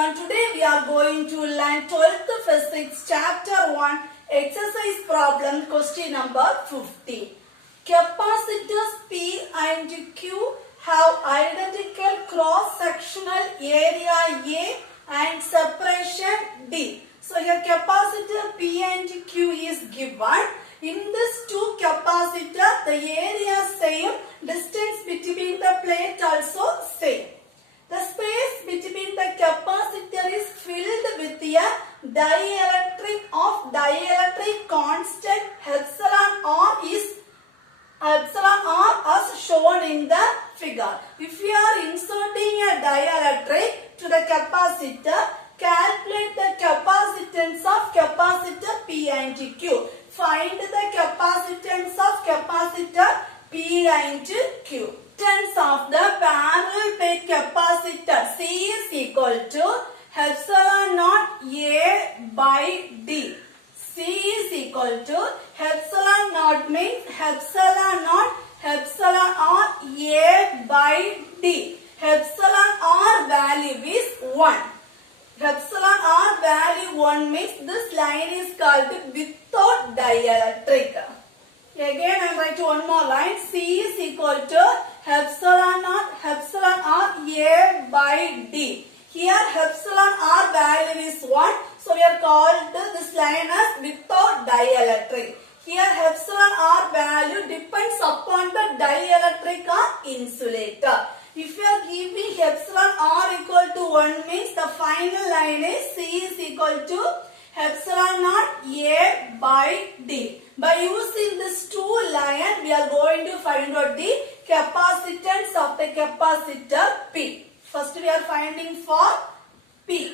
everyone. Today we are going to learn 12th Physics Chapter 1 Exercise Problem question number 50. Capacitors P and Q have identical cross-sectional area A and separation D. So here capacitor P and Q is given. In this two capacitor, the area same, distance between the plate also same. The space between the capacitor is filled with a dielectric of dielectric constant epsilon R is epsilon R as shown in the figure. If we are inserting a dielectric to the capacitor, calculate the capacitance of capacitor P and Q. Find the capacitance of capacitor P and Q. Resistance of the parallel plate capacitor C is equal to epsilon naught A by D. C is equal to epsilon naught means epsilon naught epsilon R A by D. Epsilon R value is 1. Epsilon R value 1 means this line is called without dielectric. Again I am writing one more line. C is equal to epsilon naught epsilon R A by D. Here epsilon R value is 1. So we are called this line as without dielectric. Here epsilon R value depends upon the dielectric or insulator. If you are giving epsilon R equal to 1 means the final line is C is equal to epsilon naught A by D. By using this two line, we are going to find out the capacitance of the capacitor P. First we are finding for P.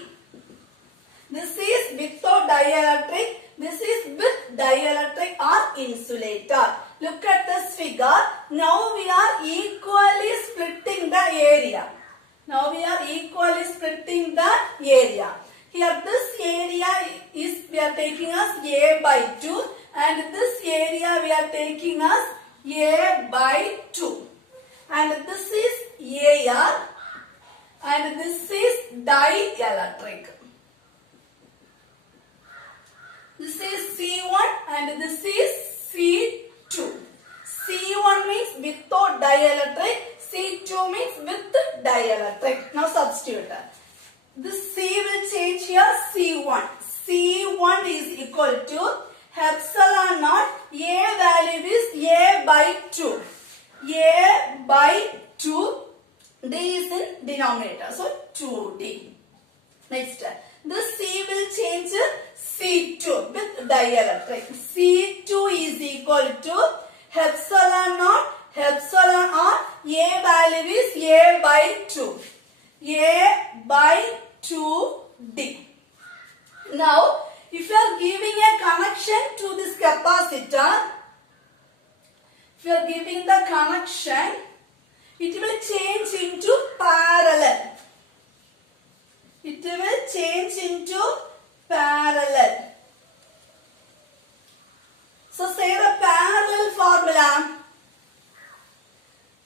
This is without dielectric. This is with dielectric or insulator. Look at this figure. Now we are equally splitting the area. Now we are equally splitting the area. Here this area is we are taking as A by 2 and this area we are taking as A by 2. And this is AR and this is dielectric. This is C1 and this is C2. C1 means without dielectric, C2 means with dielectric. Now substitute. This C will change here C1. C1 is equal to epsilon naught, A value is A by 2. A by 2, D is in denominator. So 2D. Next, this C will change C2 with dielectric. C2 is equal to epsilon naught, epsilon R, A value is A by 2. A by 2D. Now, if you are giving a connection to this capacitor, if you are giving the connection, it will change into parallel. It will change into parallel. So say the parallel formula.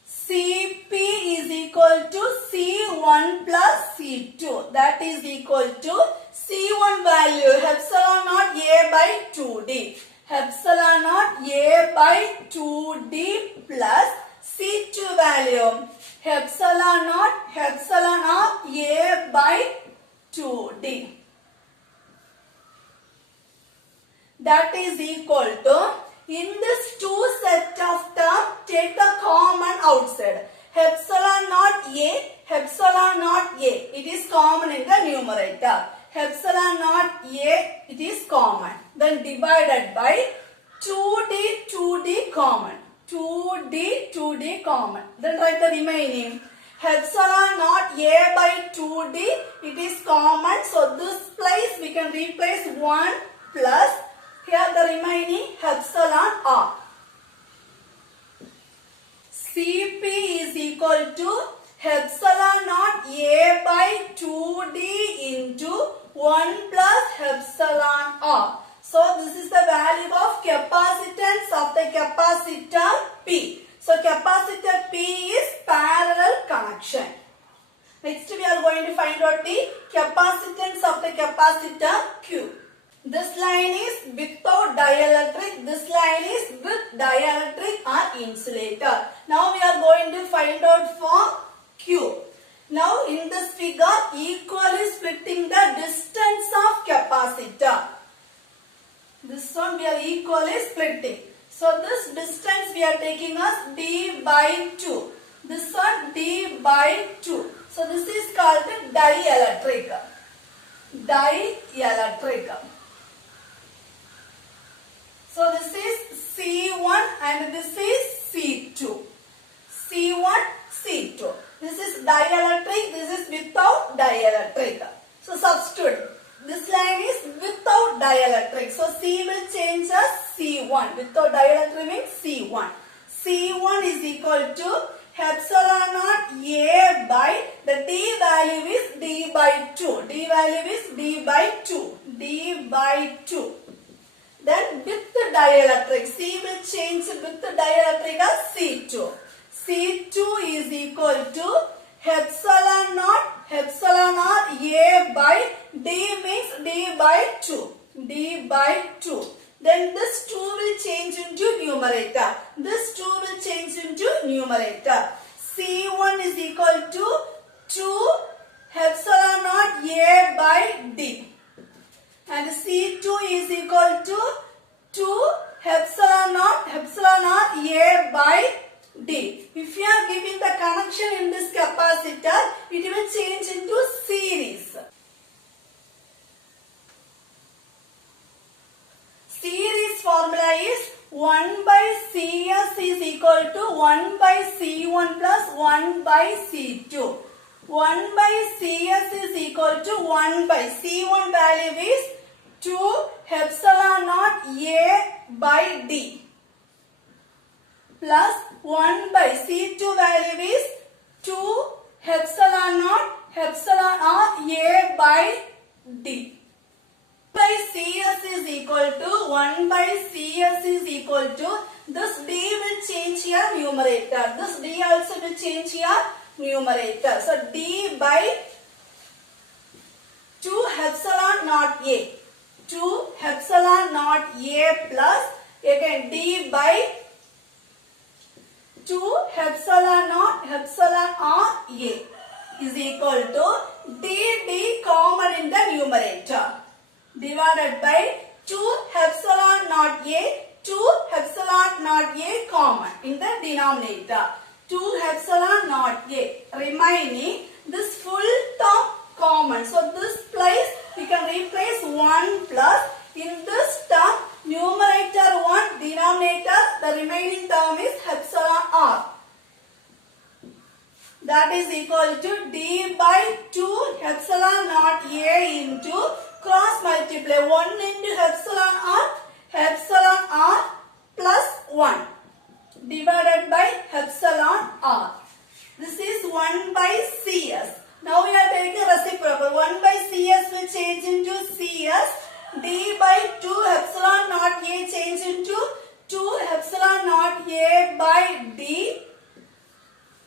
Cp is equal to C1 plus C2. That is equal to C1 value epsilon naught A by 2D. Epsilon naught A by 2D plus C2 value epsilon naught epsilon R A by 2D. That is equal to, in this two set of terms, take the common outside. Epsilon naught A, epsilon naught A. It is common in the numerator. Epsilon naught A, it is common. Then divided by 2D, 2D common. 2D, 2D common. Then write the remaining. Epsilon naught A by 2D, it is common. So this place we can replace 1 plus here the remaining epsilon R. Cp is equal to epsilon naught A by 2D into 1 plus epsilon R. So this is the value of capacitance of the capacitor P. So capacitor P is parallel connection. Next we are going to find out the capacitance of the capacitor Q. This line is without dielectric, this line is with dielectric or insulator. Now we are going to find out for Q. Now in this figure, equally splitting the distance of capacitor. This one we are equally splitting. So this distance we are taking as d by 2. This one d by 2. So this is called the dielectric. Dielectric. So this is C1 and this is C2. C1, C2. This is dielectric, this is without dielectric. So substitute. This line is without dielectric. So C will change as C1. Without dielectric means C1. C1 is equal to epsilon naught A by, the D value is D by 2. D value is D by 2. D by 2. Then with the dielectric, C will change with the dielectric as C2. C2 is equal to epsilon naught A by D means D by 2. D by 2. Then this 2 will change into numerator. This 2 will change into numerator. C1 is equal to 2 epsilon naught A by D. And C2 is equal to 2 epsilon naught A by D. If you are giving the connection in this capacitor, it will change into series. Series formula is 1 by CS is equal to 1 by C1 plus 1 by C2. 1 by CS is equal to 1 by C1 value is 2 epsilon naught A by D plus 1 by C2 value is 2 epsilon naught A by D. By CS is equal to 1 by CS is equal to, this D will change here numerator. This D also will change here numerator. So D by 2 epsilon naught A. 2 epsilon naught A plus again D by 2 epsilon naught A is equal to D common in the numerator divided by 2 epsilon naught A, 2 epsilon naught A common in the denominator. 2 epsilon naught A remaining, this full term common. So this place we can replace 1 plus, in this term numerator 1, denominator the remaining term is epsilon R. That is equal to D by 2 epsilon naught A into cross multiply 1 into epsilon R plus 1 divided by epsilon R. This is 1 by CS. Now we are taking reciprocal. 1 by CS will change into CS. D by 2 epsilon naught A change into 2 epsilon naught A by D.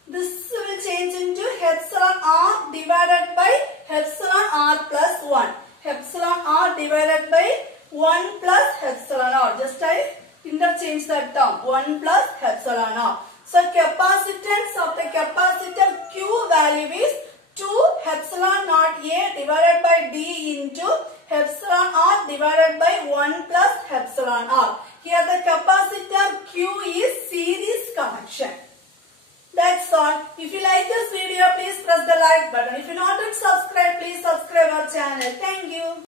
This will change into epsilon R divided by epsilon R plus 1. Epsilon R divided by 1 plus epsilon R. Just I interchange that term. 1 plus epsilon R. So capacitance of the capacitor Q value is 2 epsilon naught A divided by D into epsilon R divided by 1 plus epsilon R. Here the capacitor Q is series connection. That's all. If you like this video, please press the like button. If you not yet subscribed, please subscribe our channel. Thank you.